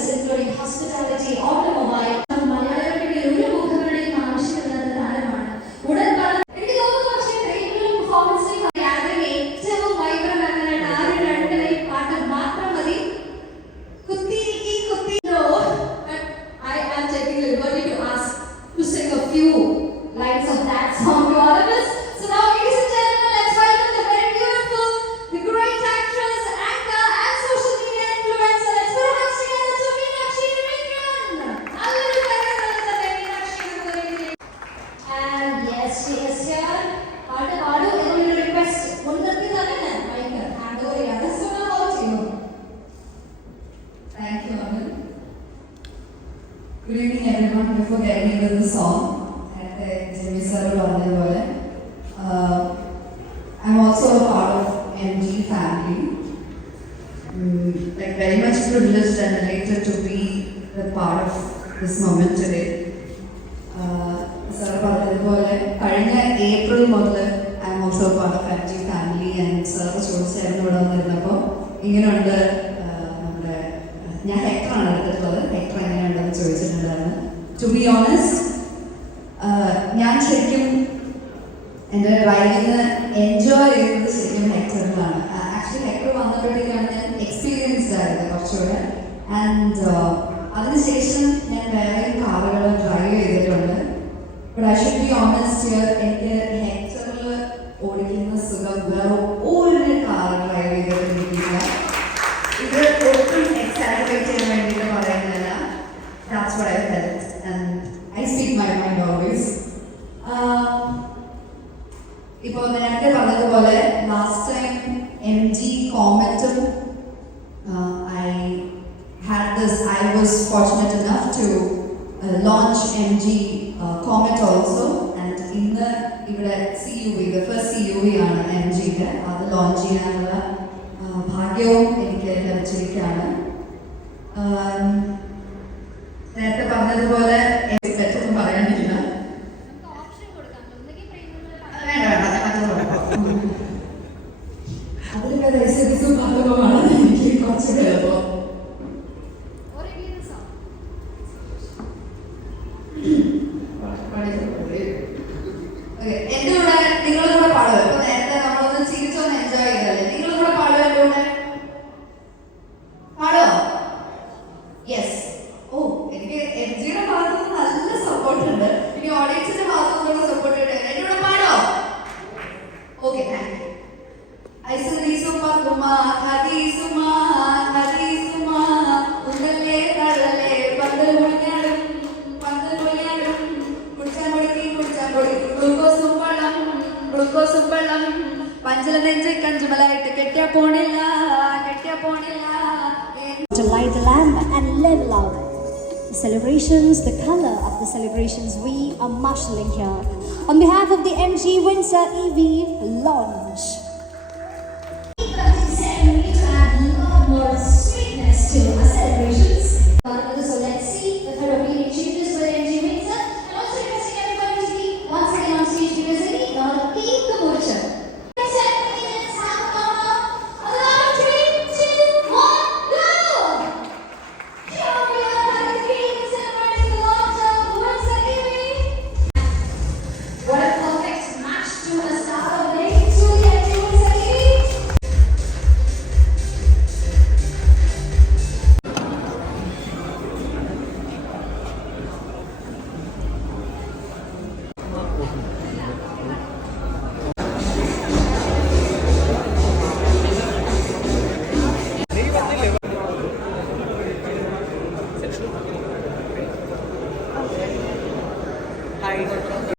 services including hospitality, automobile. മലയാളികളുടെ ഒരു മുഖങ്ങളുടെയും ആവശ്യമില്ലാത്ത താരമാണ്. ഉടൻ എനിക്ക് തോന്നുന്നു പക്ഷേ ട്രെയിനിലും പെർഫോമൻസിലും യാത്രയിൽ ഏറ്റവും വൈബ്രന്റ് ആകാനായിട്ട് ആരും രണ്ടുപേരും പാട്ട് മാത്രം മതി. കുത്തിരിക്കി കുത്തിരോ. I am taking the liberty to ask to sing a few lines of that song to all of us. So now, ladies and gentlemen, let's welcome the very beautiful, the great actress, actor, and social media influencer. Let's put our hands together to Meenakshi Narendran. Nalloru karathalathade Meenakshi Narendran. And yes, she is here. Paadu paadu ennoru request. Mundathi thanne mic hand over cheyana. So now over to you. Thank you, Aman. Good evening, everyone. Before getting into the song, Jimmy sir പറഞ്ഞതുപോലെ I'm also a part of MG family. Like very much privileged and elated to be the part of this moment today. Sir പറഞ്ഞതുപോലെ കഴിഞ്ഞ ഏപ്രിൽ മുതൽ I am also a part of MG family and sir ചോദിച്ചായിരുന്നു ഇവിടെ വന്നിരുന്നപ്പോൾ ഇങ്ങനെയുണ്ട് നമ്മുടെ ഞാൻ ഹെക്ടറാണ് എടുത്തിട്ടുള്ളത്. ഹെക്ടർ എങ്ങനെയുണ്ടെന്ന് ചോദിച്ചിട്ടുണ്ടായിരുന്നു. ടു ബി ഓണസ്റ്റ് ഞാൻ ശരിക്കും എൻ്റെ ഡ്രൈവിങ് എൻജോയ് ചെയ്യുന്നത് ശരിക്കും ഹെക്ടറിലാണ്. ആക്ച്വലി ഹെക്ടർ വന്നപ്പോഴത്തേക്കാണ് ഞാൻ എക്സ്പീരിയൻസ്ഡ് ആയത് കുറച്ചുകൂടെ. ആൻഡ് അതിനുശേഷം ഞാൻ വേറെ കാറുകൾ ഡ്രൈവ് ചെയ്തിട്ടുണ്ട്. But I should be honest here, എനിക്ക് ഹെക്ടറിൽ ഓടിക്കുന്ന സുഖം വേറെ ഒരു കാർ ഡ്രൈവ് ചെയ്തിട്ടില്ല. ഇത് ഒട്ടും എക്സാജറേറ്റ് ചെയ്യാൻ വേണ്ടിയിട്ട് പറയുന്നില്ല. That's what I felt and I speak my mind always. ഇപ്പോൾ നേരത്തെ പറഞ്ഞതുപോലെ ലാസ്റ്റ് ടൈം MG കോമറ്റും I was fortunate enough to launch MG Comet also, and ഇന്ന് ഇവിടെ CUV, the first CUV ആണ് MGക്ക്, അത് ലോഞ്ച് ചെയ്യാനുള്ള ഭാഗ്യവും എനിക്ക് ലഭിച്ചിരിക്കുകയാണ്. നേരത്തെ പറഞ്ഞതുപോലെ തെറ്റൊന്നും പറയാനില്ല. അതിലൊക്കെ എസ്എബിസും ഭാഗമാണ് എനിക്ക് കുറച്ച് എളുപ്പം. എന്റെ കൂടെ നിങ്ങളുടെ കൂടെ പാടുക. ഇപ്പൊ നേരത്തെ നമ്മളൊന്ന് ചിരിച്ചൊന്ന് എൻജോയ് ചെയ്തല്ലേ, നിങ്ങളുടെ കൂടെ പാടുക. എന്റെ കൂടെ പാടോ? യെസ്. ഓ, എനിക്ക് MGയുടെ ഭാഗത്തുനിന്ന് നല്ല സപ്പോർട്ട് ഉണ്ട്. ഇനി ഓഡിയൻസിന്റെ ഭാഗത്തുനിന്നുള്ള സപ്പോർട്ട് ഉണ്ട്. എന്റെ കൂടെ പാടോ? Okay, thank you. ഐസുമാ ഹദീസുമാ ഹദീസുമാ ഉണ്ടല്ലേ കടലേ പന്തൽ പൊളിഞ്ഞാടും പന്തൽ പൊളിഞ്ഞാടും കുടിച്ചാൻ കൊടുക്കി ഗ്ലൂക്കോസും വെള്ളം പഞ്ചല നെഞ്ച് കഞ്ചുമലായിട്ട് കെട്ടിയാ പോണില്ല. To light the lamp and level out the celebrations, the color of the celebrations we are marshalling here on behalf of the MG Windsor EV launch. To add a lot more sweetness to our celebrations. So let's see the third opinion changes with MG Windsor, and also requesting everybody to be once again on stage because we need not a peak the motion.